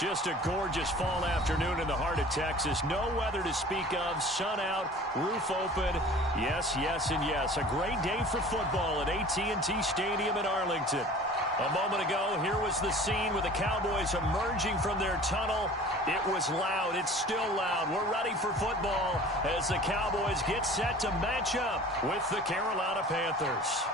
Just a gorgeous fall afternoon in the heart of Texas. No weather to speak of. Sun out, roof open. Yes, yes, and yes. A great day for football at AT&T Stadium in Arlington. A moment ago, here was the scene with the Cowboys emerging from their tunnel. It was loud. It's still loud. We're ready for football as the Cowboys get set to match up with the Carolina Panthers.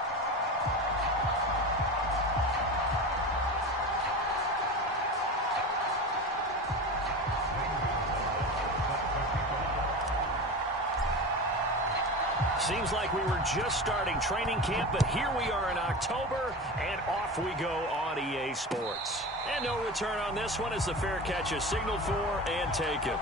Seems like we were just starting training camp, but here we are in October, and off we go on EA Sports. And no return on this one as the fair catch is signaled for and taken.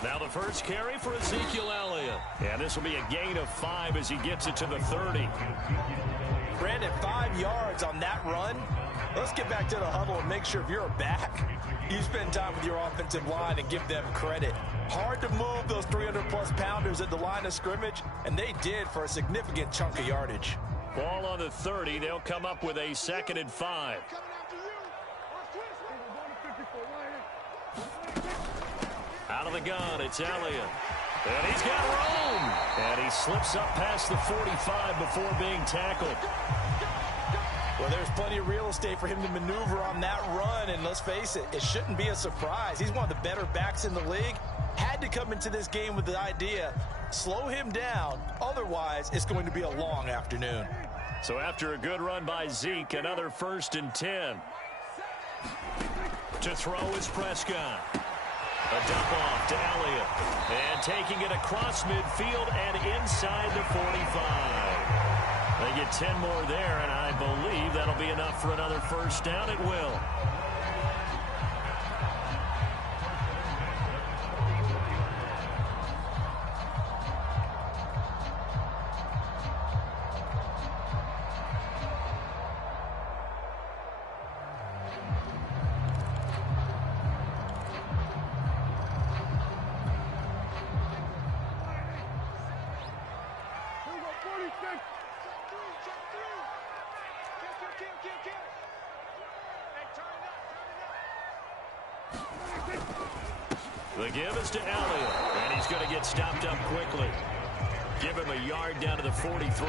Now the first carry for Ezekiel Elliott. And this will be a gain of 5 as he gets it to the 30. Brandon, 5 yards on that run. Let's get back to the huddle and make sure if you're back, you spend time with your offensive line and give them credit. Hard to move those 300-plus pounders at the line of scrimmage, and they did for a significant chunk of yardage. Ball on the 30. They'll come up with a 2nd and 5. Out of the gun, it's Elliott. And he's got room. And he slips up past the 45 before being tackled. Well, there's plenty of real estate for him to maneuver on that run. And let's face it, it shouldn't be a surprise. He's one of the better backs in the league. Had to come into this game with the idea, slow him down. Otherwise, it's going to be a long afternoon. So after a good run by Zeke, another 1st and 10. To throw is Prescott. A dump off to Elliott. And taking it across midfield and inside the 45. They get 10 more there, and I believe that'll be enough for another 1st down. It will. The give is to Elliott, and he's going to get stopped up quickly. Give him a yard down to the 43.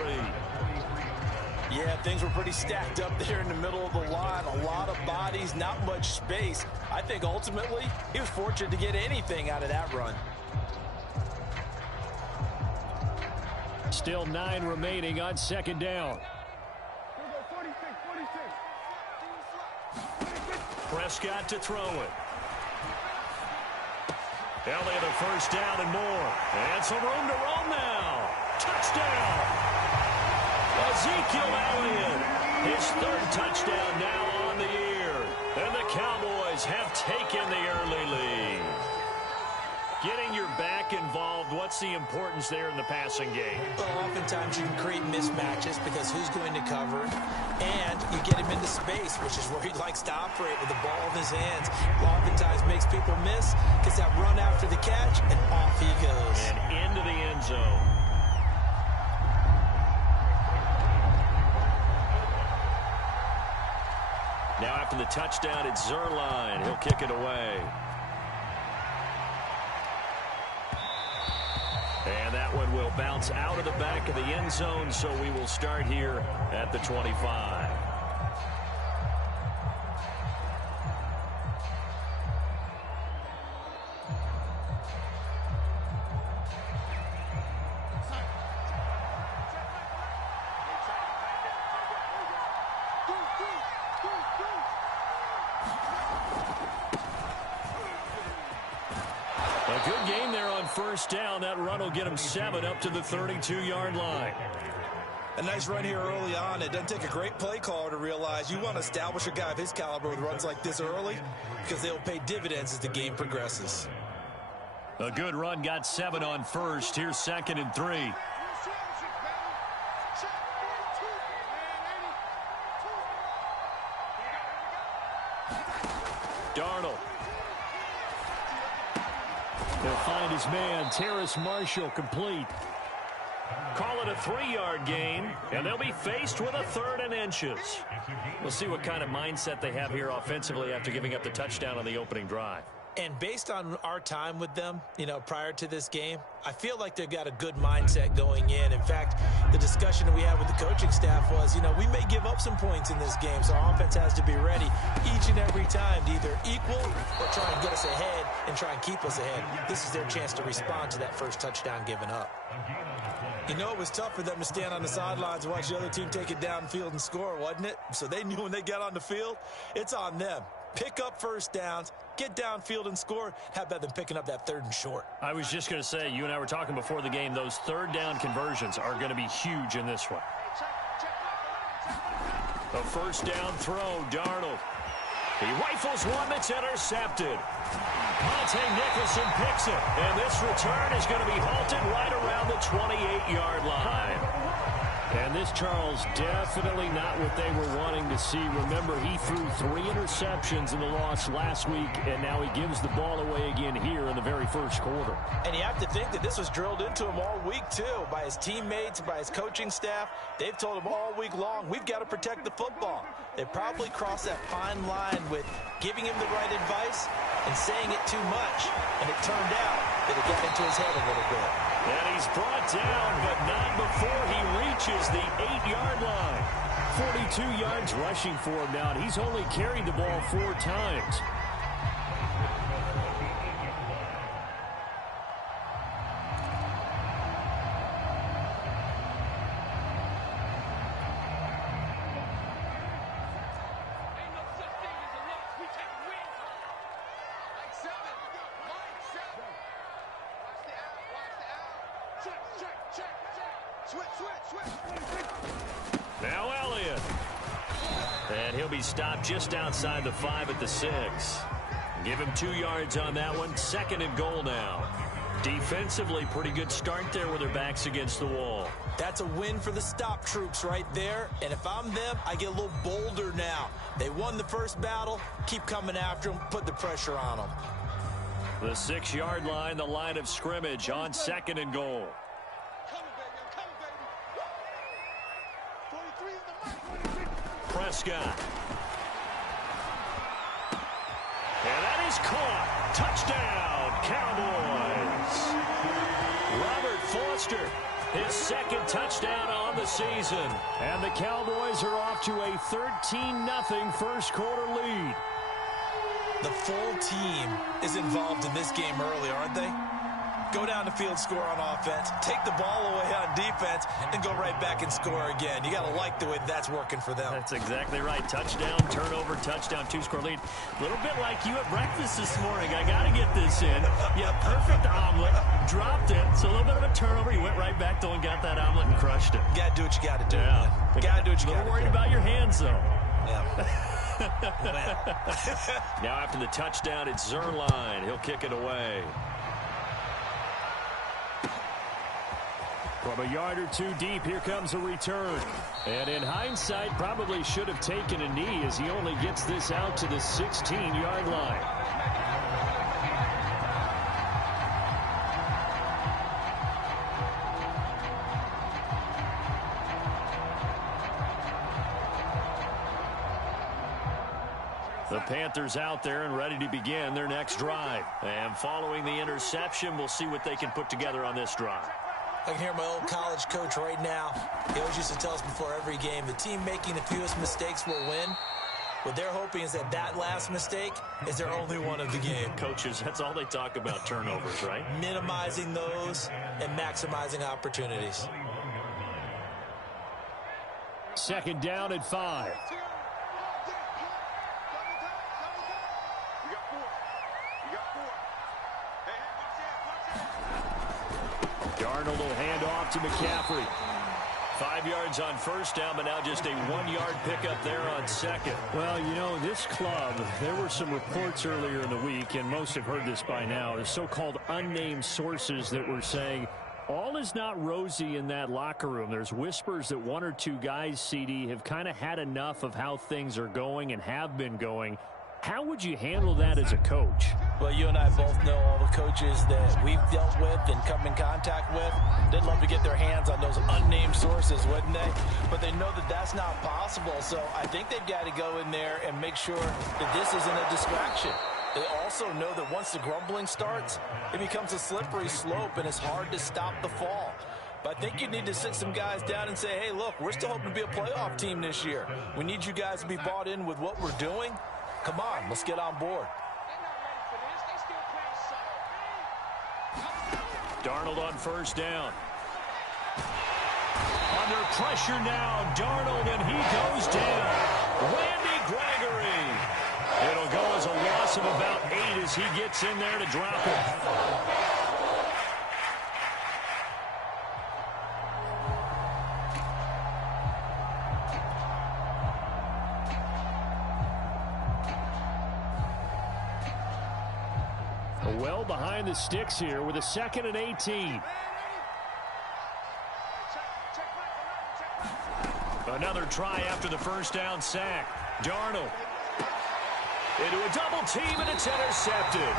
Yeah, things were pretty stacked up there in the middle of the line. A lot of bodies, not much space. I think ultimately he was fortunate to get anything out of that run. Still 9 remaining on 2nd down. Prescott to throw it. Elliott a 1st down and more. And some room to roam now. Touchdown. Ezekiel Elliott. His 3rd touchdown now on the year. And the Cowboys have taken the early lead. Getting your back involved, what's the importance there in the passing game? Well, oftentimes you can create mismatches because who's going to cover it, and you get him into space, which is where he likes to operate with the ball in his hands. Oftentimes makes people miss, gets that run after the catch, and off he goes. And into the end zone. Now after the touchdown, it's Zerline. He'll kick it away. And that one will bounce out of the back of the end zone, so we will start here at the 25. A good game there on 1st down. That run will get him 7 up to the 32-yard line. A nice run here early on. It doesn't take a great play caller to realize you want to establish a guy of his caliber with runs like this early because they'll pay dividends as the game progresses. A good run got 7 on first. Here's 2nd and 3. Darnold. He'll find his man, Terrace Marshall, complete. Call it a 3-yard gain, and they'll be faced with a 3rd and inches. We'll see what kind of mindset they have here offensively after giving up the touchdown on the opening drive. And based on our time with them, prior to this game, I feel like they've got a good mindset going in. In fact, the discussion that we had with the coaching staff was, we may give up some points in this game, so our offense has to be ready each and every time to either equal or try and get us ahead and try and keep us ahead. This is their chance to respond to that first touchdown given up. It was tough for them to stand on the sidelines and watch the other team take it downfield and score, wasn't it? So they knew when they got on the field, it's on them. Pick up first downs, get downfield and score. How about them picking up that 3rd and short? I was just going to say, you and I were talking before the game, those 3rd down conversions are going to be huge in this one. The first down throw, Darnold. He rifles one that's intercepted. Monte Nicholson picks it, and this return is going to be halted right around the 28-yard line. And this, Charles, definitely not what they were wanting to see. Remember, he threw 3 interceptions in the loss last week, and now he gives the ball away again here in the very first quarter. And you have to think that this was drilled into him all week, too, by his teammates, by his coaching staff. They've told him all week long, we've got to protect the football. They probably crossed that fine line with giving him the right advice and saying it too much. And it turned out that it got into his head a little bit. And he's brought down, but not before he reaches the 8-yard line. 42 yards rushing for him now, and he's only carried the ball 4 times. Now Elliott. And he'll be stopped just outside the 5 at the 6. Give him 2 yards on that one. 2nd and goal now. Defensively, pretty good start there with their backs against the wall. That's a win for the stop troops right there. And if I'm them, I get a little bolder now. They won the first battle. Keep coming after them. Put the pressure on them. The 6-yard line, the line of scrimmage on 2nd and goal. Prescott. And that is caught. Touchdown, Cowboys. Robert Foster, his 2nd touchdown on the season. And the Cowboys are off to a 13-0 first quarter lead. The full team is involved in this game early, aren't they? Go down the field, score on offense, take the ball away on defense, and go right back and score again. You got to like the way that's working for them. That's exactly right. Touchdown, turnover, touchdown, 2-score lead. A little bit like you at breakfast this morning. I got to get this in. Yeah, perfect omelet. Dropped it. So a little bit of a turnover. You went right back, though, and got that omelet and crushed it. You got to do what you got to do, yeah. Man. Got to do what you got to do. A little worried about your hands, though. Yeah. Now after the touchdown, it's Zerline. He'll kick it away. From a yard or 2 deep, here comes a return. And in hindsight, probably should have taken a knee as he only gets this out to the 16-yard line. The Panthers out there and ready to begin their next drive. And following the interception, we'll see what they can put together on this drive. I can hear my old college coach right now. He always used to tell us before every game, the team making the fewest mistakes will win. What they're hoping is that last mistake is their only one of the game. Coaches, that's all they talk about, turnovers, right? Minimizing those and maximizing opportunities. 2nd down and 5. Darnold will hand off to McCaffrey. 5 yards on first down, but now just a 1-yard pickup there on second. Well, you know, this club, there were some reports earlier in the week, and most have heard this by now, the so-called unnamed sources that were saying all is not rosy in that locker room. There's whispers that one or two guys, CD, have kind of had enough of how things are going and have been going. How would you handle that as a coach? Well, you and I both know all the coaches that we've dealt with and come in contact with. They'd love to get their hands on those unnamed sources, wouldn't they? But they know that that's not possible, so I think they've got to go in there and make sure that this isn't a distraction. They also know that once the grumbling starts, it becomes a slippery slope, and it's hard to stop the fall. But I think you need to sit some guys down and say, hey, look, we're still hoping to be a playoff team this year. We need you guys to be bought in with what we're doing. Come on, let's get on board. Darnold on first down. Under pressure now, Darnold, and he goes down. Randy Gregory. It'll go as a loss of about 8 as he gets in there to drop it. Well behind the sticks here with a 2nd and 18. Another try after the first down sack. Darnold into a double team, and it's intercepted.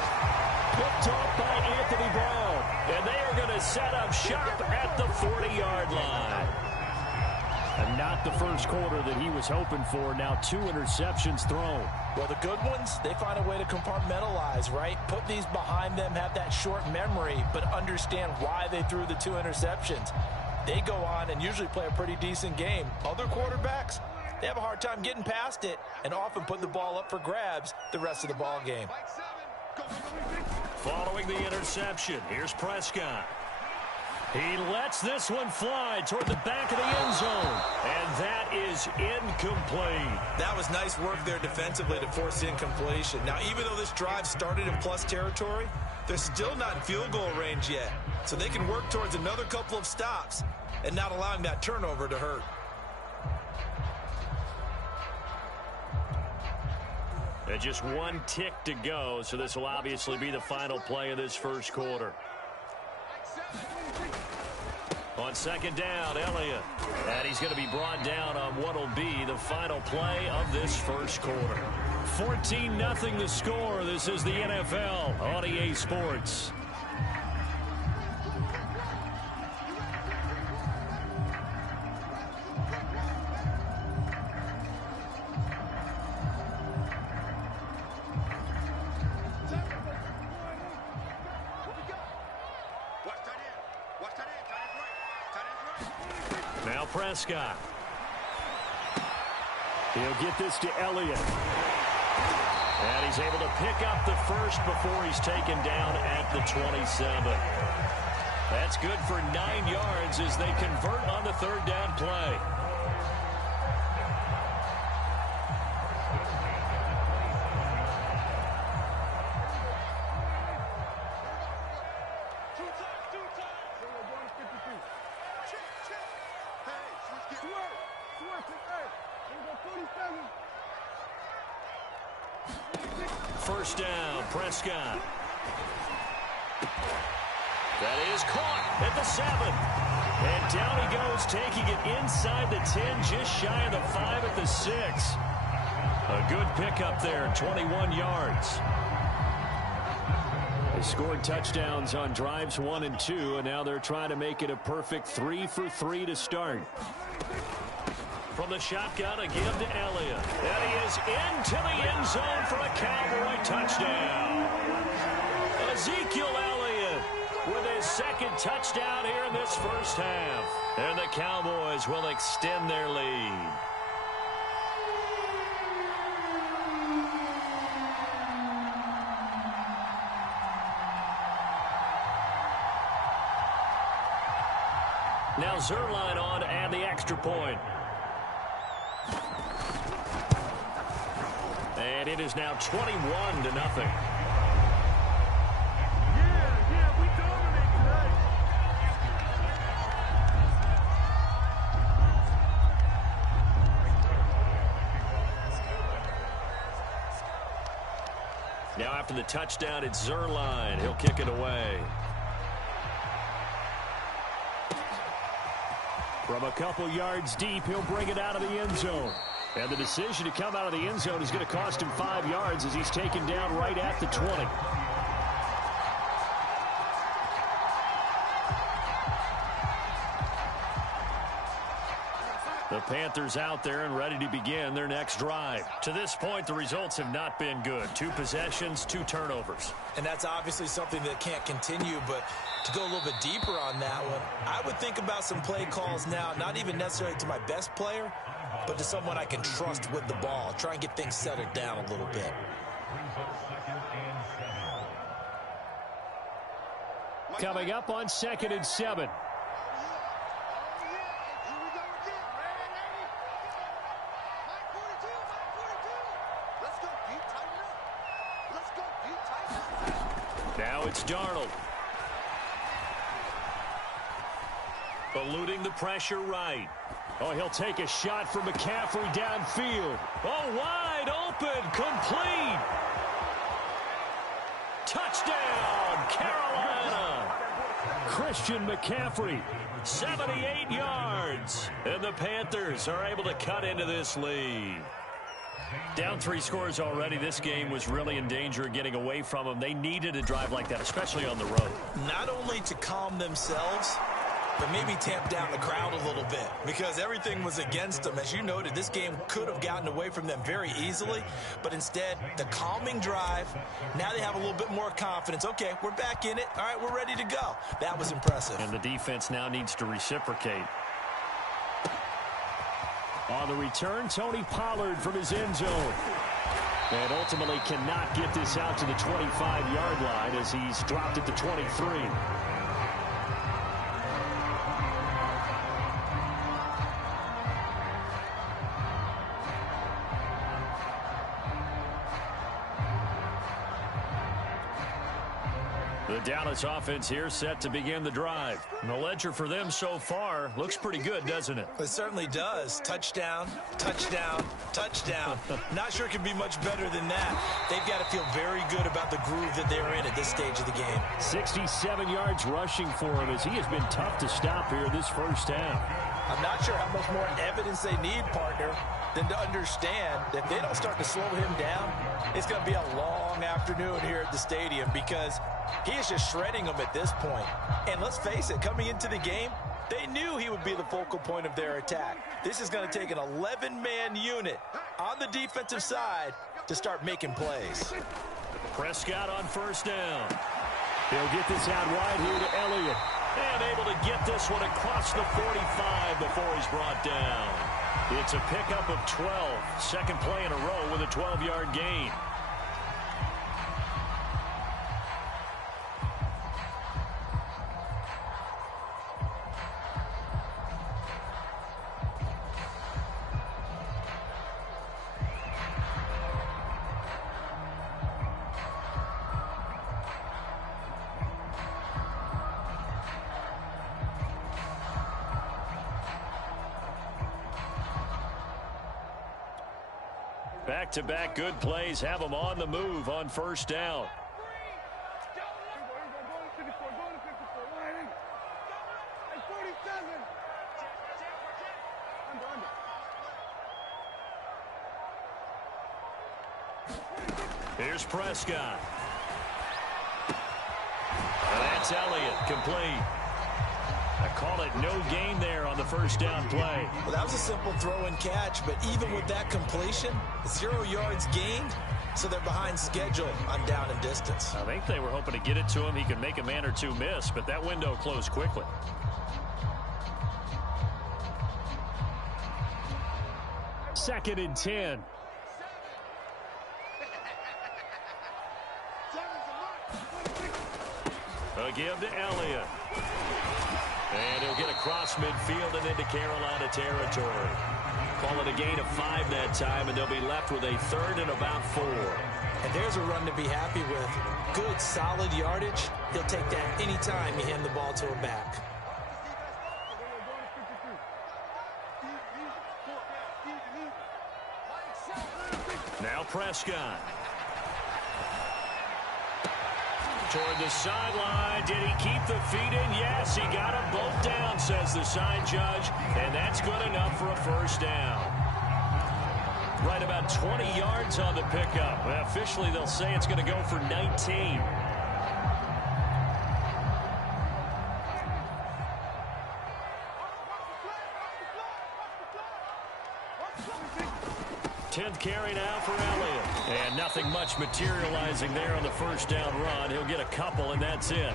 Picked off by Anthony Brown. And they are going to set up shop at the 40-yard line. And not the first quarter that he was hoping for. Now 2 interceptions thrown. Well, the good ones, they find a way to compartmentalize, right? Put these behind them, have that short memory, but understand why they threw the 2 interceptions. They go on and usually play a pretty decent game. Other quarterbacks, they have a hard time getting past it and often put the ball up for grabs the rest of the ball game. Following the interception, here's Prescott. He lets this one fly toward the back of the end zone. And that is incomplete. That was nice work there defensively to force incompletion. Now, even though this drive started in plus territory, they're still not in field goal range yet. So they can work towards another couple of stops and not allowing that turnover to hurt. And just 1 tick to go, so this will obviously be the final play of this first quarter. On 2nd down, Elliott. And he's going to be brought down on what will be the final play of this first quarter. 14-0 the score. This is the NFL on EA Sports. Now Prescott. He'll get this to Elliott. And he's able to pick up the first before he's taken down at the 27. That's good for 9 yards as they convert on the 3rd down play. First down, Prescott. That is caught at the 7. And down he goes, taking it inside the 10, just shy of the 5 at the 6. A good pickup there, 21 yards. They scored touchdowns on drives 1 and 2, and now they're trying to make it a perfect 3 for 3 to start. From the shotgun, a give to Elliott. And he is into the end zone for a Cowboy touchdown. Ezekiel Elliott with his 2nd touchdown here in this first half. And the Cowboys will extend their lead. Now Zerline on to add the extra point. And it is now 21-0. Now after the touchdown, it's Zerline. He'll kick it away. From a couple yards deep, he'll bring it out of the end zone. And the decision to come out of the end zone is going to cost him 5 yards as he's taken down right at the 20. The Panthers out there and ready to begin their next drive. To this point, the results have not been good. 2 possessions, 2 turnovers. And that's obviously something that can't continue, but to go a little bit deeper on that one, I would think about some play calls now, not even necessarily to my best player, but to someone I can trust with the ball. Try and get things settled down a little bit. Coming up on 2nd and 7. Now it's Darnold. Eluding the pressure right. Oh, he'll take a shot for McCaffrey downfield. Oh, wide open, complete. Touchdown, Carolina. Christian McCaffrey, 78 yards. And the Panthers are able to cut into this lead. Down 3 scores already. This game was really in danger of getting away from them. They needed a drive like that, especially on the road. Not only to calm themselves, but maybe tamp down the crowd a little bit because everything was against them. As you noted, this game could have gotten away from them very easily, but instead, the calming drive, now they have a little bit more confidence. Okay, we're back in it. All right, we're ready to go. That was impressive. And the defense now needs to reciprocate. On the return, Tony Pollard from his end zone. And ultimately cannot get this out to the 25-yard line as he's dropped at the 23. The Dallas offense here set to begin the drive. And the ledger for them so far looks pretty good, doesn't it? It certainly does. Touchdown, touchdown, touchdown. Not sure it can be much better than that. They've got to feel very good about the groove that they're in at this stage of the game. 67 yards rushing for him as he has been tough to stop here this first half. I'm not sure how much more evidence they need, partner, than to understand that if they don't start to slow him down, it's going to be a long afternoon here at the stadium because he is just shredding them at this point. And let's face it, coming into the game, they knew he would be the focal point of their attack. This is going to take an 11-man unit on the defensive side to start making plays. Prescott on first down. He'll get this out wide here to Elliott. And able to get this one across the 45 before he's brought down. It's a pickup of 12. Second play in a row with a 12-yard gain. Back-to-back good plays have them on the move on first down. Here's Prescott. And that's Elliott, complete. I call it no gain there on the first down play. Well, that was a simple throw and catch, but even with that completion, 0 yards gained, so they're behind schedule on down and distance. I think they were hoping to get it to him. He could make a man or two miss, but that window closed quickly. Second and 10. A give to Elliott. And he'll get across midfield and into Carolina territory. Call it a gain of 5 that time, and they'll be left with a third and about 4. And there's a run to be happy with. Good, solid yardage. He'll take that anytime you hand the ball to a back. Now Prescott. Toward the sideline. Did he keep the feet in? Yes, he got them both down, says the sign judge. And that's good enough for a first down. Right about 20 yards on the pickup. Officially, they'll say it's going to go for 19. 10th carry now for Elliott. And nothing much materializing there on the first down run. He'll get a couple, and that's it.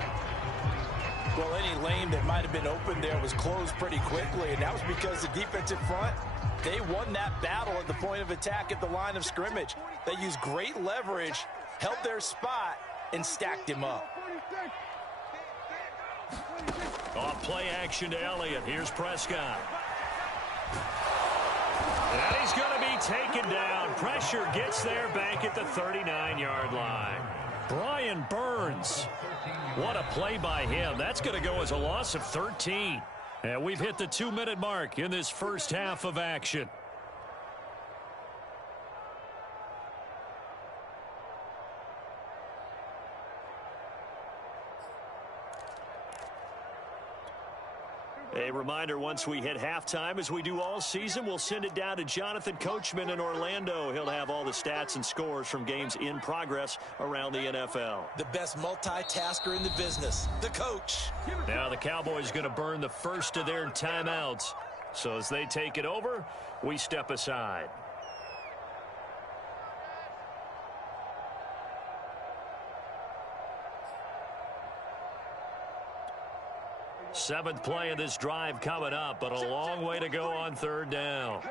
Well, any lane that might have been open there was closed pretty quickly, and that was because the defensive front, they won that battle at the point of attack at the line of scrimmage. They used great leverage, held their spot, and stacked him up. Off play action to Elliott. Here's Prescott. And he's going to be taken down. Pressure gets there back at the 39-yard line. Brian Burns. What a play by him. That's going to go as a loss of 13. And we've hit the 2-minute mark in this first half of action. A reminder, once we hit halftime, as we do all season, we'll send it down to Jonathan Coachman in Orlando. He'll have all the stats and scores from games in progress around the NFL. The best multitasker in the business, the coach. Now the Cowboys going to burn the first of their timeouts. So as they take it over, we step aside. Seventh play of this drive coming up, but a long way to go on third down.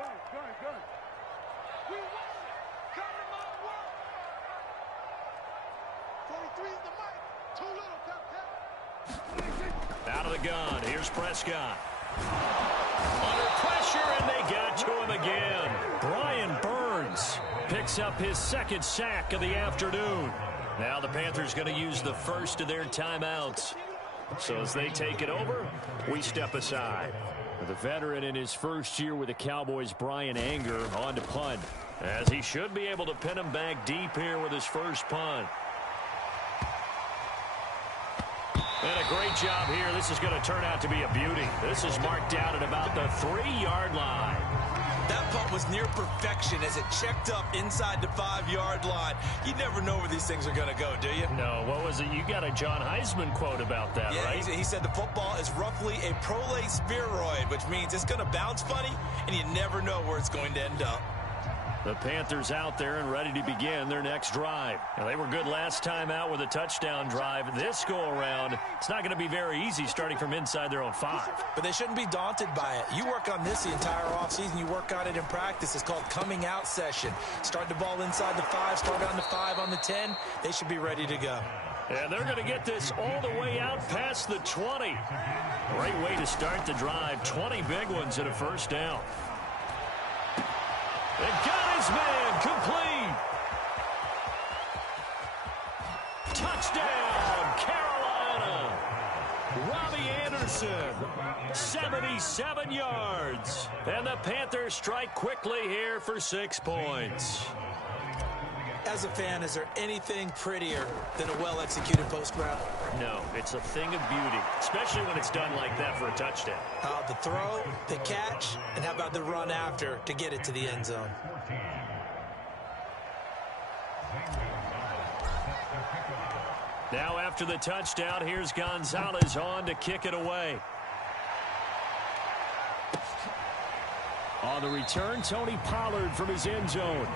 Out of the gun, here's Prescott. Under pressure, and they got to him again. Brian Burns picks up his second sack of the afternoon. Now the Panthers going to use the first of their timeouts. So as they take it over, we step aside. The veteran in his first year with the Cowboys, Brian Anger, on to punt, as he should be able to pin him back deep here with his first punt. And a great job here. This is going to turn out to be a beauty. This is marked down at about the 3-yard line. That punt was near perfection as it checked up inside the 5-yard line. You never know where these things are going to go, do you? No, what was it? You got a John Heisman quote about that, yeah, right? He said the football is roughly a prolate spheroid, which means it's going to bounce funny, and you never know where it's going to end up. The Panthers out there and ready to begin their next drive. Now, they were good last time out with a touchdown drive. This go-around, it's not going to be very easy starting from inside their own 5. But they shouldn't be daunted by it. You work on this the entire offseason. You work on it in practice. It's called coming out session. Start the ball inside the 5, start on the 5, on the 10. They should be ready to go. And they're going to get this all the way out past the 20. Great way to start the drive. 20 big ones and a first down. And got his man complete. Touchdown, Carolina. Robbie Anderson, 77 yards. And the Panthers strike quickly here for 6 points. As a fan, is there anything prettier than a well-executed post route? No, it's a thing of beauty, especially when it's done like that for a touchdown. The throw, the catch, and how about the run after to get it to the end zone? Now after the touchdown, here's Gonzalez on to kick it away. On the return, Tony Pollard from his end zone.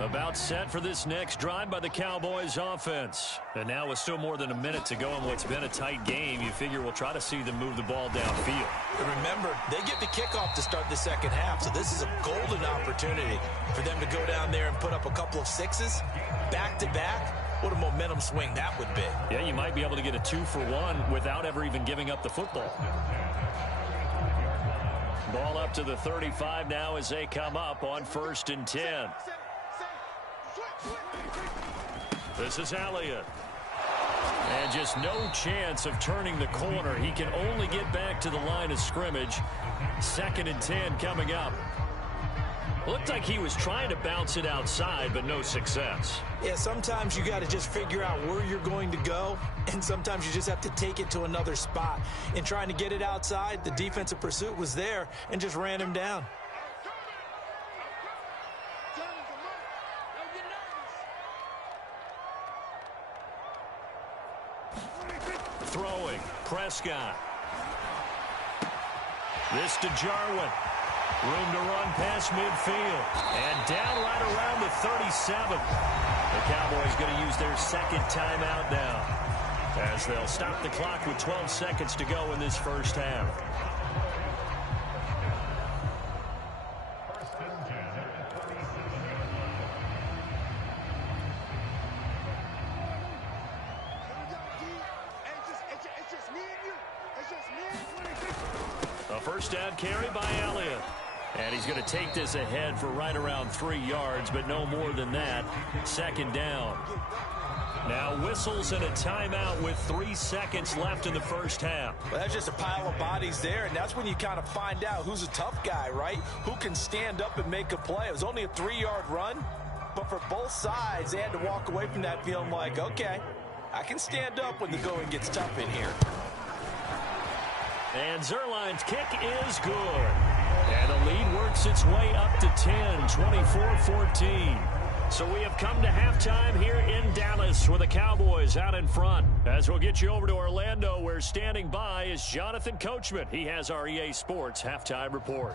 About set for this next drive by the Cowboys offense. And now with still more than a minute to go in what's been a tight game, you figure we'll try to see them move the ball downfield. And remember, they get the kickoff to start the second half, so this is a golden opportunity for them to go down there and put up a couple of 6s back-to-back. What a momentum swing that would be. Yeah, you might be able to get a 2-for-1 without ever even giving up the football. Ball up to the 35 now as they come up on 1st and 10. This is Elliott. And just no chance of turning the corner. He can only get back to the line of scrimmage. 2nd and 10 coming up. Looked like he was trying to bounce it outside, but no success. Yeah, sometimes you got to just figure out where you're going to go, and sometimes you just have to take it to another spot. In trying to get it outside, the defensive pursuit was there and just ran him down. Throwing, Prescott. This to Jarwin. Room to run past midfield. And down right around the 37. The Cowboys going to use their 2nd timeout now, as they'll stop the clock with 12 seconds to go in this first half. A first down carry by Elliott. And he's going to take this ahead for right around 3 yards, but no more than that. 2nd down. Now whistles and a timeout with 3 seconds left in the first half. Well, that's just a pile of bodies there, and that's when you kind of find out who's a tough guy, right? Who can stand up and make a play. It was only a 3-yard run, but for both sides, they had to walk away from that feeling like, okay, I can stand up when the going gets tough in here. And Zerline's kick is good. And the lead works its way up to 10, 24-14. So we have come to halftime here in Dallas with the Cowboys out in front. As we'll get you over to Orlando, where standing by is Jonathan Coachman. He has our EA Sports halftime report.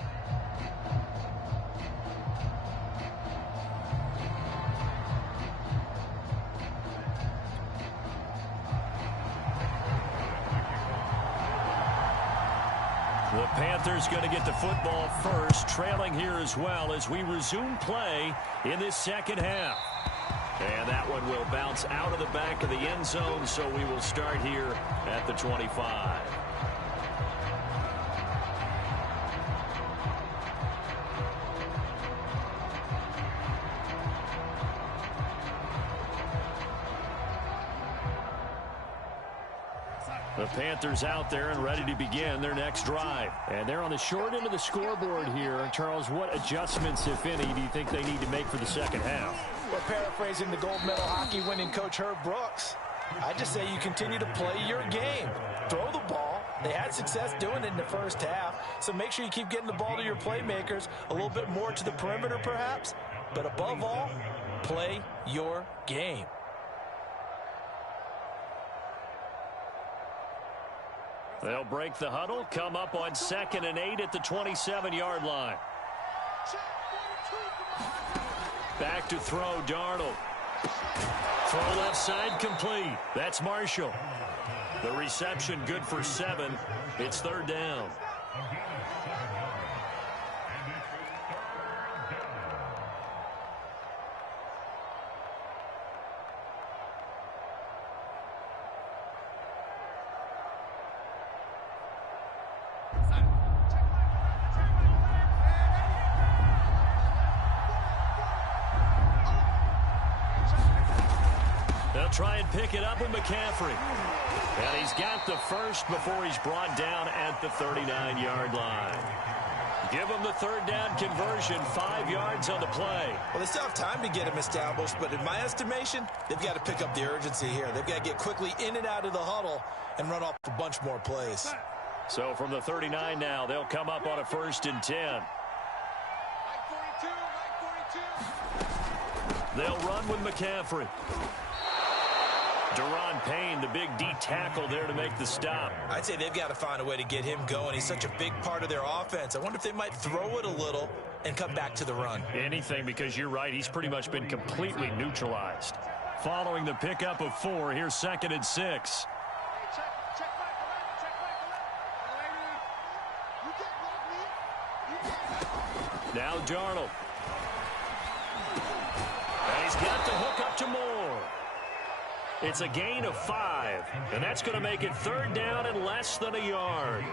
The Panthers going to get the football first, trailing here as well as we resume play in this 2nd half. And that one will bounce out of the back of the end zone, so we will start here at the 25. The Panthers out there and ready to begin their next drive. And they're on the short end of the scoreboard here. Charles, what adjustments, if any, do you think they need to make for the 2nd half? Well, paraphrasing the gold medal hockey winning coach Herb Brooks, I just say you continue to play your game. Throw the ball. They had success doing it in the first half, so make sure you keep getting the ball to your playmakers, a little bit more to the perimeter perhaps, but above all, play your game. They'll break the huddle, come up on 2nd and 8 at the 27-yard line. Back to throw, Darnold. Throw left side, complete. That's Marshall. The reception good for 7. It's 3rd down. They'll try and pick it up with McCaffrey. And he's got the first before he's brought down at the 39-yard line. Give him the 3rd down conversion, 5 yards on the play. Well, they still have time to get him established, but in my estimation, they've got to pick up the urgency here. They've got to get quickly in and out of the huddle and run off a bunch more plays. So from the 39 now, they'll come up on a 1st and 10. They'll run with McCaffrey. Deron Payne, the big D tackle there to make the stop. I'd say they've got to find a way to get him going. He's such a big part of their offense. I wonder if they might throw it a little and come back to the run. Anything, because you're right. He's pretty much been completely neutralized. Following the pickup of 4, here's 2nd and 6. Now Darnold. And he's got the hook up to Moore. It's a gain of 5, and that's going to make it 3rd down and less than a yard.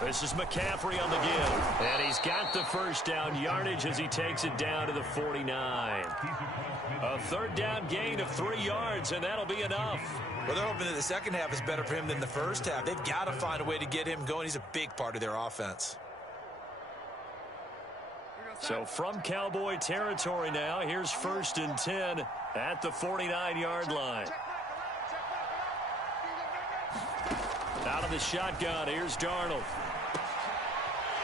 This is McCaffrey on the give. And he's got the first down yardage as he takes it down to the 49. A third down gain of 3 yards, and that'll be enough. Well, they're hoping that the second half is better for him than the first half. They've got to find a way to get him going. He's a big part of their offense. So from Cowboy territory now, here's 1st and 10 at the 49-yard line. Out of the shotgun, here's Darnold.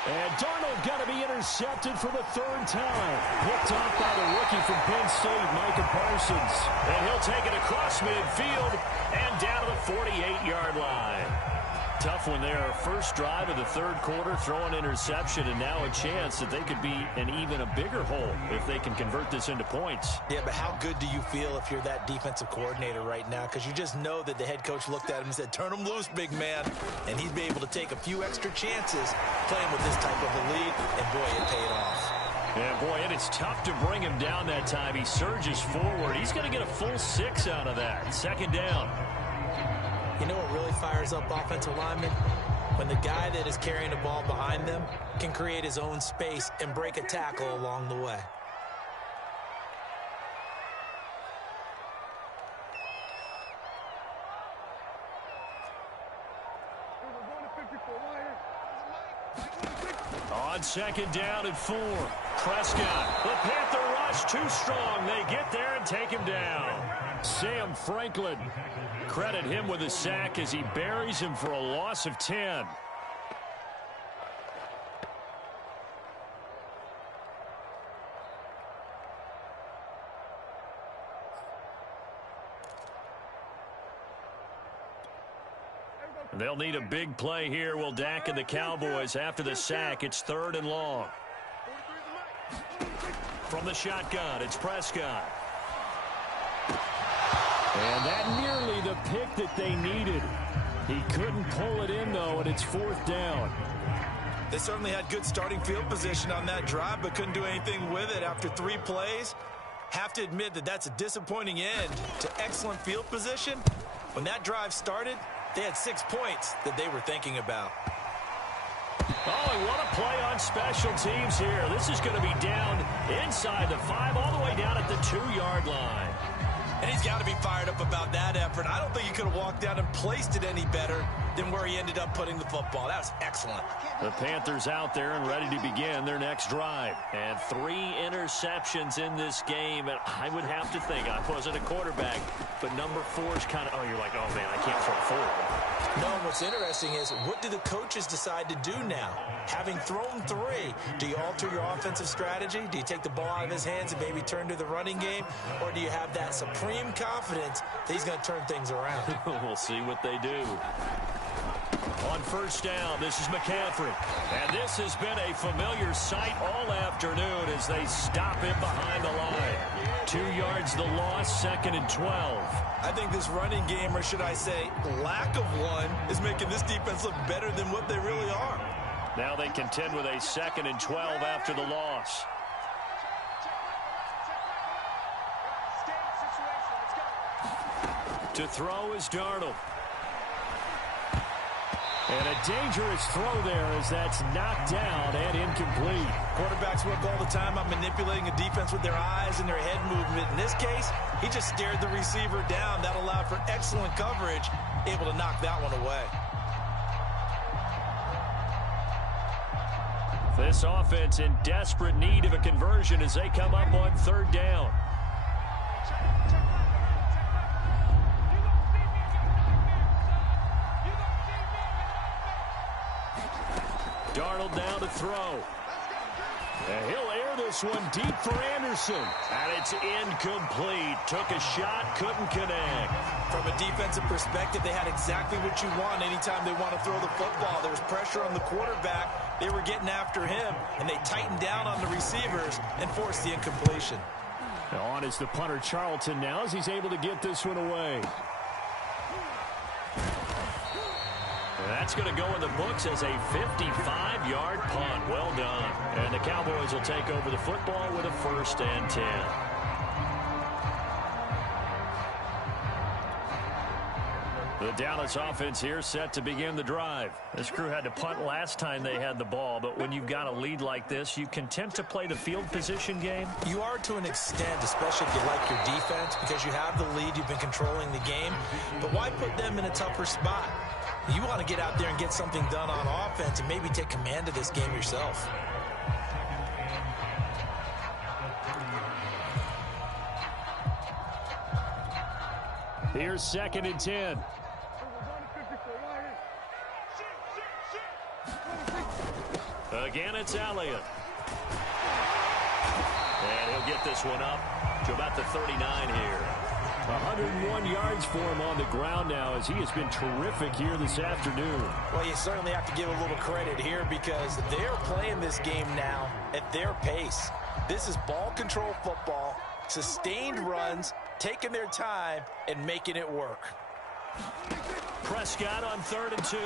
And Darnold got to be intercepted for the 3rd time. Picked off by the rookie from Penn State, Micah Parsons. And he'll take it across midfield and down to the 48-yard line. Tough one there. First drive of the 3rd quarter, throw an interception, and now a chance that they could be in even a bigger hole if they can convert this into points. Yeah, but how good do you feel if you're that defensive coordinator right now? Because you just know that the head coach looked at him and said, turn him loose, big man. And he'd be able to take a few extra chances playing with this type of a lead, and boy, it paid off. Yeah, boy, and it's tough to bring him down that time. He surges forward. He's going to get a full 6 out of that. 2nd down. You know what really fires up offensive linemen? When the guy that is carrying the ball behind them can create his own space and break a tackle along the way. On 2nd down and 4. Prescott. The Panther rush too strong. They get there and take him down. Sam Franklin. Credit him with a sack as he buries him for a loss of 10. They'll need a big play here. Will Dak and the Cowboys after the sack. It's 3rd and long. From the shotgun, it's Prescott. And that nearly the pick that they needed. He couldn't pull it in, though, and it's 4th down. They certainly had good starting field position on that drive, but couldn't do anything with it after 3 plays. Have to admit that that's a disappointing end to excellent field position. When that drive started, they had 6 points that they were thinking about. Oh, and what a play on special teams here. This is going to be down inside the 5, all the way down at the 2-yard line. And he's got to be fired up about that effort. I don't think he could have walked down and placed it any better than where he ended up putting the football. That was excellent. The Panthers out there and ready to begin their next drive. And 3 interceptions in this game. And I would have to think, I wasn't a quarterback, but number 4 is kind of, oh, you're like, oh, man, I can't throw 4. No, what's interesting is, what do the coaches decide to do now? Having thrown 3, do you alter your offensive strategy? Do you take the ball out of his hands and maybe turn to the running game? Or do you have that supreme confidence that he's going to turn things around? We'll see what they do. On 1st down, this is McCaffrey. And this has been a familiar sight all afternoon as they stop him behind the line. 2 yards the loss, 2nd and 12. I think this running game, or should I say lack of one, is making this defense look better than what they really are. Now they contend with a 2nd and 12 after the loss. To throw is Darnold. And a dangerous throw there as that's knocked down and incomplete. Quarterbacks work all the time on manipulating a defense with their eyes and their head movement. In this case, he just stared the receiver down. That allowed for excellent coverage, able to knock that one away. This offense in desperate need of a conversion as they come up on 3rd down. Darnold now to throw. And he'll air this one deep for Anderson. And it's incomplete. Took a shot, couldn't connect. From a defensive perspective, they had exactly what you want anytime they want to throw the football. There was pressure on the quarterback. They were getting after him, and they tightened down on the receivers and forced the incompletion. On is the punter Charlton now as he's able to get this one away. That's going to go in the books as a 55-yard punt. Well done. And the Cowboys will take over the football with a 1st and 10. The Dallas offense here set to begin the drive. This crew had to punt last time they had the ball, but when you've got a lead like this, you content to play the field position game? You are to an extent, especially if you like your defense, because you have the lead, you've been controlling the game. But why put them in a tougher spot? You want to get out there and get something done on offense and maybe take command of this game yourself. Here's 2nd and 10. Again, it's Elliott. And he'll get this one up to about the 39 here. 101 yards for him on the ground now as he has been terrific here this afternoon. Well, you certainly have to give a little credit here because they're playing this game now at their pace. This is ball control football, sustained runs, taking their time and making it work. Prescott on 3rd and 2.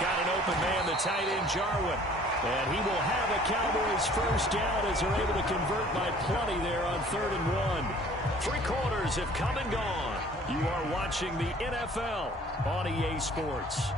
Got an open man, the tight end Jarwin. And he will have a Cowboys first down as they're able to convert by plenty there on 3rd and 1. 3 quarters have come and gone. You are watching the NFL on EA Sports.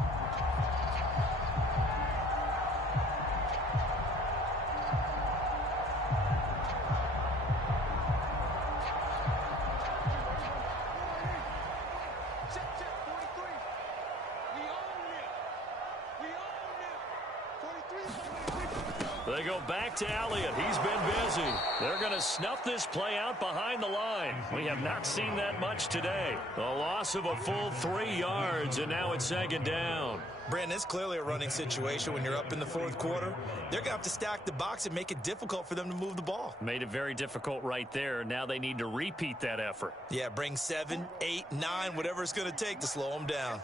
They go back to Elliott. He's been busy. They're going to snuff this play out behind the line. We have not seen that much today. A loss of a full 3 yards, and now it's 2nd down. Brandon, it's clearly a running situation when you're up in the 4th quarter. They're going to have to stack the box and make it difficult for them to move the ball. Made it very difficult right there. Now they need to repeat that effort. Yeah, bring 7, 8, 9, whatever it's going to take to slow them down.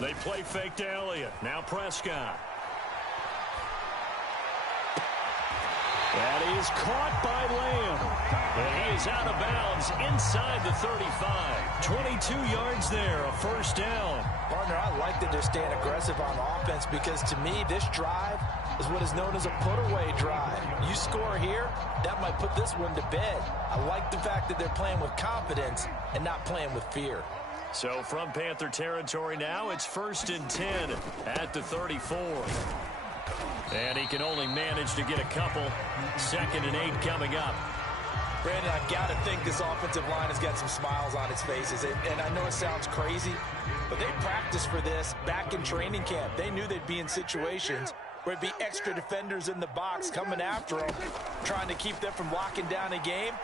They play fake to Elliott. Now Prescott. That is caught by Lamb. And he is out of bounds inside the 35. 22 yards there, a first down. Partner, I like that they're staying aggressive on offense because to me, this drive is what is known as a put-away drive. You score here, that might put this one to bed. I like the fact that they're playing with confidence and not playing with fear. So from Panther territory now, it's 1st and 10 at the 34. And he can only manage to get a couple. 2nd and 8 coming up. Brandon, I've got to think this offensive line has got some smiles on its faces. And I know it sounds crazy, but they practiced for this back in training camp. They knew they'd be in situations where it'd be extra defenders in the box coming after them, trying to keep them from locking down a game.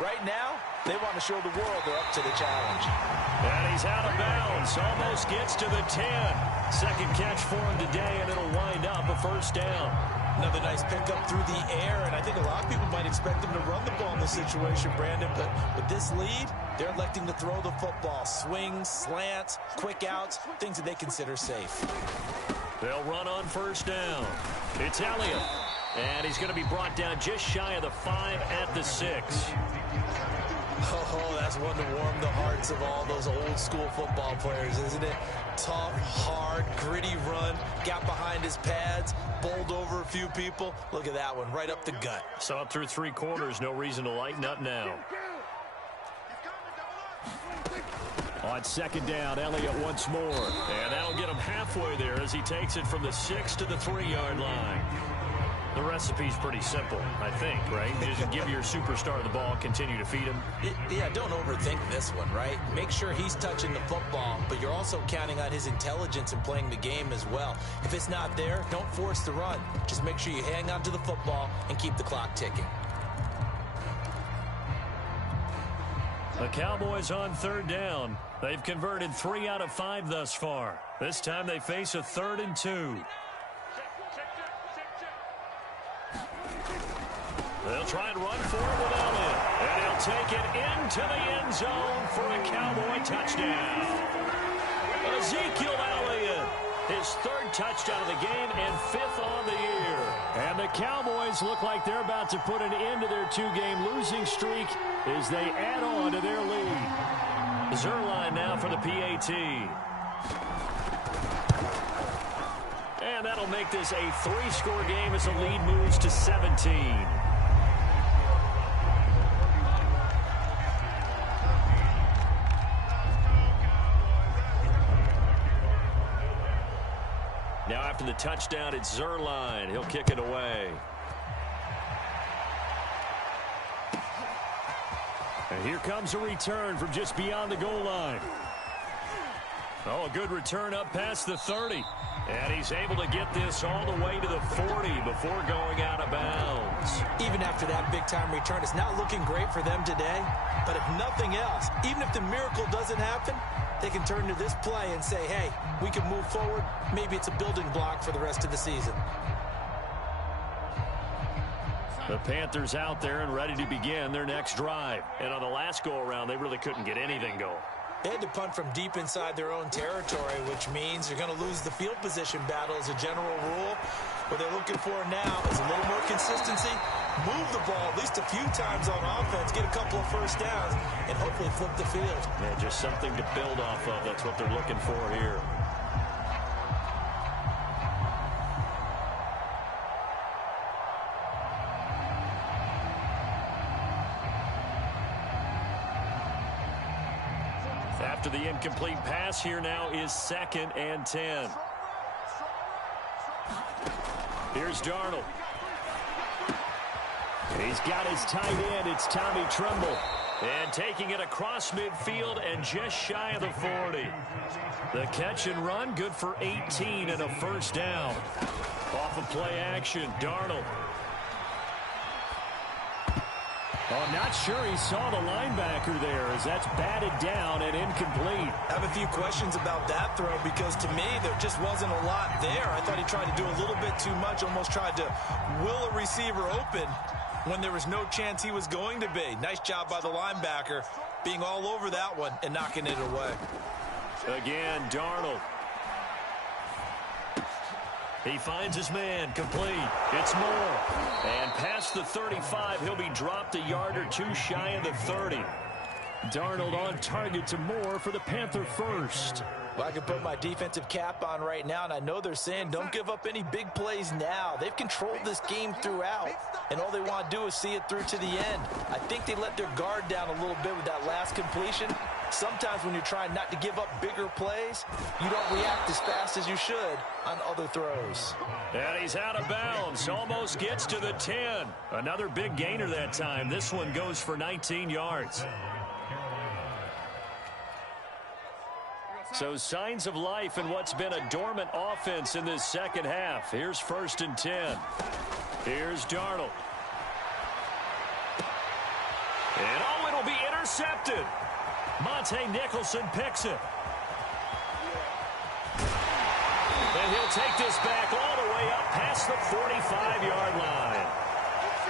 Right now, they want to show the world they're up to the challenge. And he's out of bounds. Almost gets to the 10. 2nd catch for him today, and it'll wind up a first down. Another nice pickup through the air, and I think a lot of people might expect him to run the ball in this situation, Brandon. But with this lead, they're electing to throw the football. Swings, slants, quick outs, things that they consider safe. They'll run on first down. It's Elliott. And he's going to be brought down just shy of the 5 at the 6. Oh, that's one to warm the hearts of all those old school football players, isn't it? Tough, hard, gritty run, got behind his pads, bowled over a few people. Look at that one, right up the gut. So up through 3 quarters, no reason to lighten up now. On 2nd down, Elliott once more. And that'll get him halfway there as he takes it from the 6 to the 3-yard line. The recipe's pretty simple, I think, right? You just give your superstar the ball, continue to feed him. Yeah, don't overthink this one, right? Make sure he's touching the football, but you're also counting on his intelligence in playing the game as well. If it's not there, don't force the run. Just make sure you hang on to the football and keep the clock ticking. The Cowboys on 3rd down. They've converted 3 out of 5 thus far. This time they face a 3rd and 2. They'll try and run for it with Elliott. And he'll take it into the end zone for a Cowboy touchdown. Ezekiel Elliott, his 3rd touchdown of the game and 5th on the year. And the Cowboys look like they're about to put an end to their 2-game losing streak as they add on to their lead. Zerline now for the PAT. And that'll make this a 3-score game as the lead moves to 17. Now after the touchdown, it's Zerline. He'll kick it away. And here comes a return from just beyond the goal line. Oh, a good return up past the 30. And he's able to get this all the way to the 40 before going out of bounds. Even after that big-time return, it's not looking great for them today. But if nothing else, even if the miracle doesn't happen, they can turn to this play and say, hey, we can move forward. Maybe it's a building block for the rest of the season. The Panthers out there and ready to begin their next drive. And on the last go-around, they really couldn't get anything going. They had to punt from deep inside their own territory, which means you're going to lose the field position battle as a general rule. What they're looking for now is a little more consistency, move the ball at least a few times on offense, get a couple of first downs, and hopefully flip the field. Yeah, just something to build off of. That's what they're looking for here. After the incomplete pass, here now is 2nd and 10. Here's Darnold. He's got his tight end. It's Tommy Tremble. And taking it across midfield and just shy of the 40. The catch and run, good for 18 and a first down. Off of play action, Darnold. Oh, I'm not sure he saw the linebacker there as that's batted down and incomplete. I have a few questions about that throw because to me there just wasn't a lot there. I thought he tried to do a little bit too much, almost tried to will a receiver open when there was no chance he was going to be. Nice job by the linebacker being all over that one and knocking it away. Again, Darnold. He finds his man, complete. It's Moore. And past the 35, he'll be dropped a yard or two shy of the 30. Darnold on target to Moore for the Panther first. Well, I can put my defensive cap on right now, and I know they're saying don't give up any big plays now. They've controlled this game throughout, and all they want to do is see it through to the end. I think they let their guard down a little bit with that last completion. Sometimes when you're trying not to give up bigger plays, you don't react as fast as you should on other throws. And he's out of bounds. Almost gets to the 10. Another big gainer that time. This one goes for 19 yards. So signs of life in what's been a dormant offense in this second half. Here's 1st and 10. Here's Darnold. And oh, it'll be intercepted. Monte Nicholson picks it. And he'll take this back all the way up past the 45-yard line.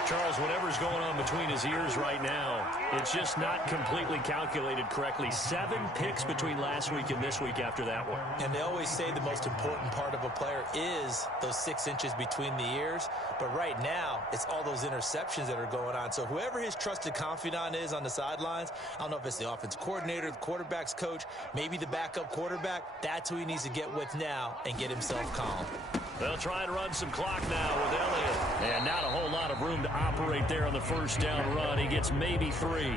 Charles, whatever's going on between his ears right now, it's just not completely calculated correctly. 7 picks between last week and this week after that one. And they always say the most important part of a player is those 6 inches between the ears. But right now, it's all those interceptions that are going on. So whoever his trusted confidant is on the sidelines, I don't know if it's the offensive coordinator, the quarterback's coach, maybe the backup quarterback, that's who he needs to get with now and get himself calm. They'll try and run some clock now with Elliott. And not a whole lot of room to operate there on the first down run. He gets maybe 3.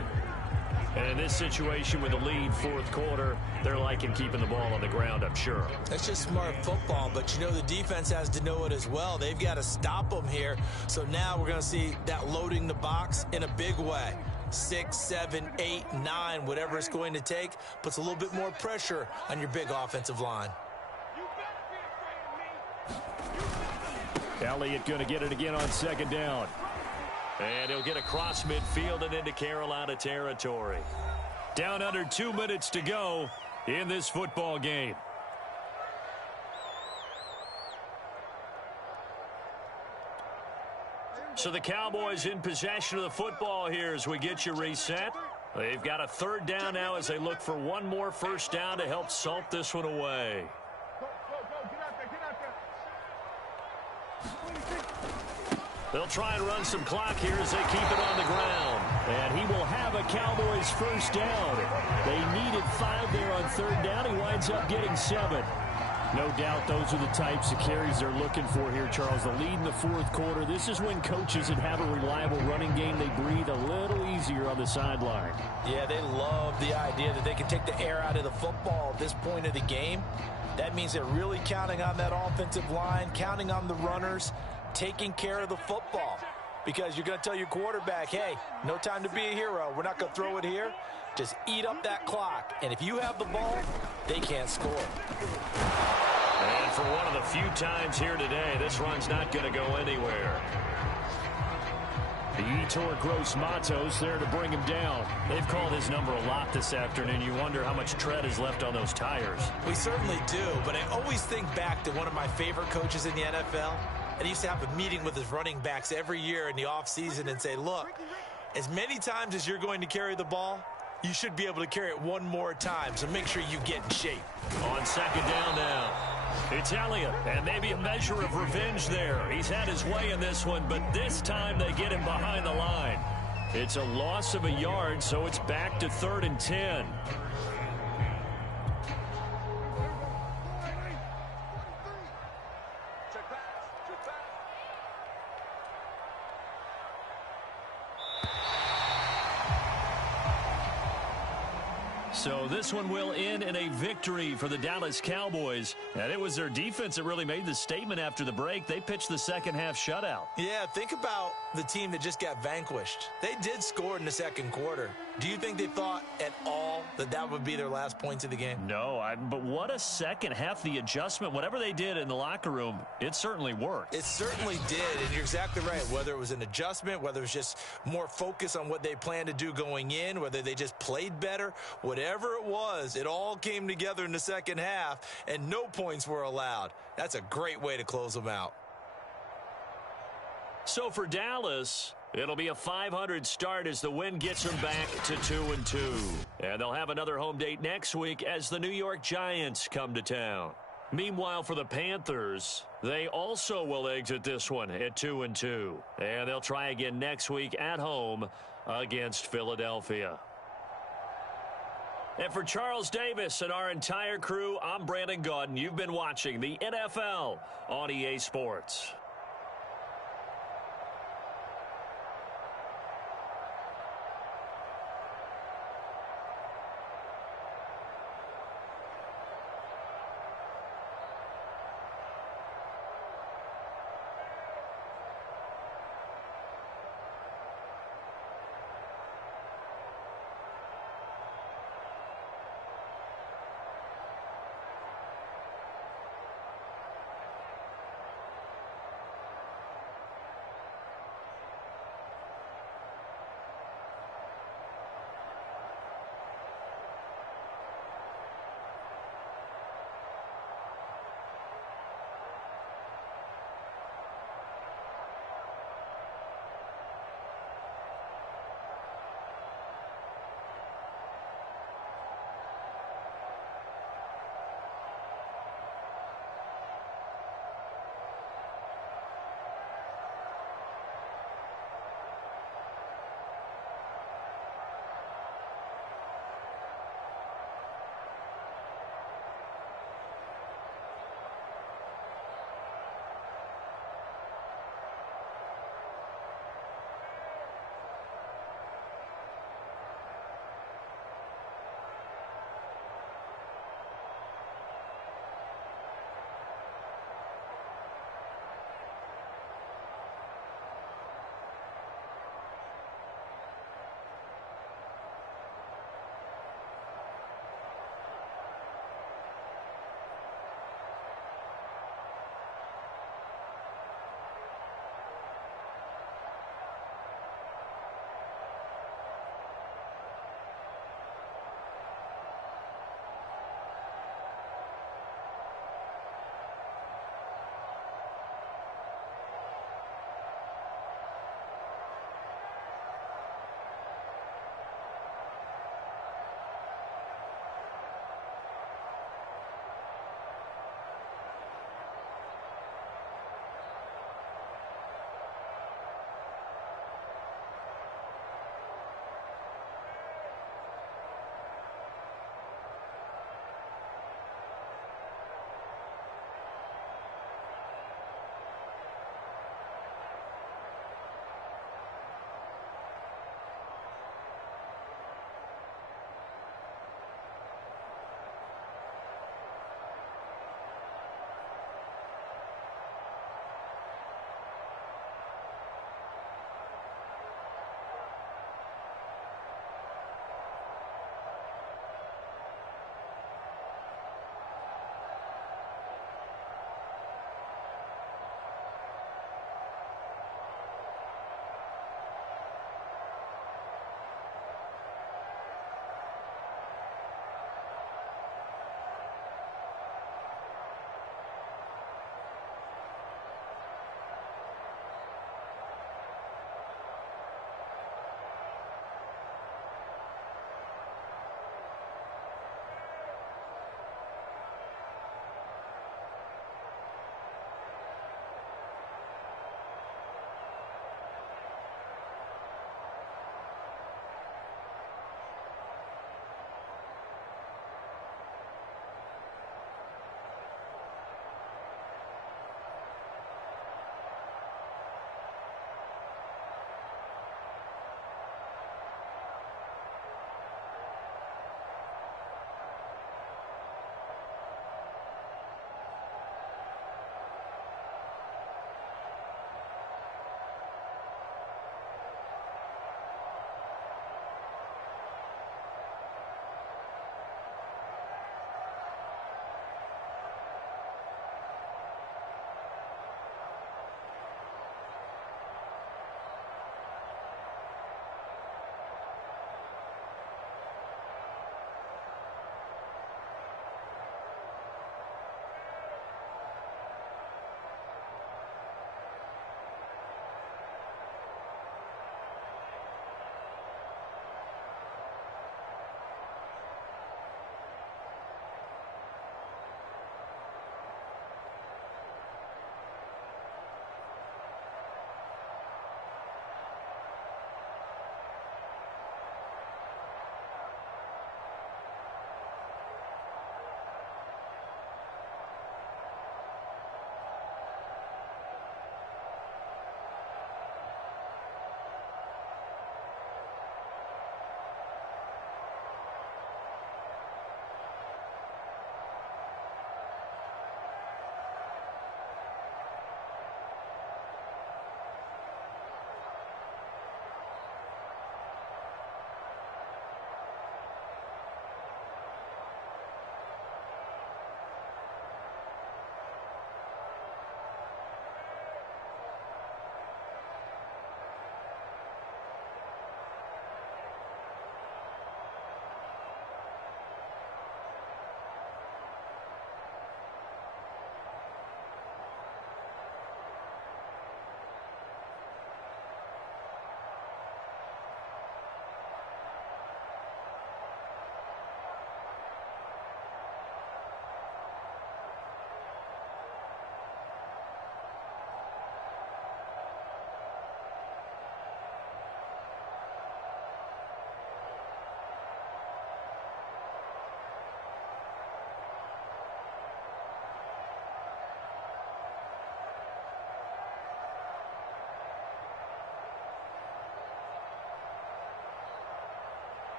And in this situation with the lead 4th quarter, they're liking keeping the ball on the ground, I'm sure. That's just smart football, but you know the defense has to know it as well. They've got to stop them here. So now we're going to see that loading the box in a big way. 6, 7, 8, 9, whatever it's going to take, puts a little bit more pressure on your big offensive line. Elliott going to get it again on 2nd down. And he'll get across midfield and into Carolina territory. Down under 2 minutes to go in this football game. So the Cowboys in possession of the football here as we get you reset. They've got a 3rd down now as they look for one more first down to help salt this one away. They'll try and run some clock here as they keep it on the ground. And he will have a Cowboys first down. They needed 5 there on 3rd down. He winds up getting 7. No doubt those are the types of carries they're looking for here, Charles. The lead in the fourth quarter. This is when coaches that have a reliable running game, they breathe a little easier on the sideline. Yeah, they love the idea that they can take the air out of the football at this point of the game. That means they're really counting on that offensive line, counting on the runners, taking care of the football. Because you're going to tell your quarterback, hey, no time to be a hero. We're not going to throw it here. Just eat up that clock. And if you have the ball, they can't score. And for one of the few times here today, this run's not going to go anywhere. The Yetur Gross-Matos there to bring him down. They've called his number a lot this afternoon. You wonder how much tread is left on those tires. We certainly do, but I always think back to one of my favorite coaches in the NFL. And he used to have a meeting with his running backs every year in the offseason and say, look, as many times as you're going to carry the ball, you should be able to carry it one more time, so make sure you get in shape. On second down now, it's Elliott, and maybe a measure of revenge there. He's had his way in this one, but this time they get him behind the line. It's a loss of a yard, so it's back to 3rd and 10. So this one will end in a victory for the Dallas Cowboys. And it was their defense that really made the statement after the break. They pitched the second half shutout. Yeah, think about the team that just got vanquished. They did score in the second quarter. Do you think they thought at all that that would be their last points of the game? No, but what a second half. The adjustment, whatever they did in the locker room, it certainly worked. It certainly did, and you're exactly right. Whether it was an adjustment, whether it was just more focus on what they planned to do going in, whether they just played better, whatever it was, it all came together in the second half, and no points were allowed. That's a great way to close them out. So for Dallas, it'll be a .500 start as the win gets them back to 2-2. And they'll have another home date next week as the New York Giants come to town. Meanwhile, for the Panthers, they also will exit this one at 2-2. And they'll try again next week at home against Philadelphia. And for Charles Davis and our entire crew, I'm Brandon Gaudin. You've been watching the NFL on EA Sports.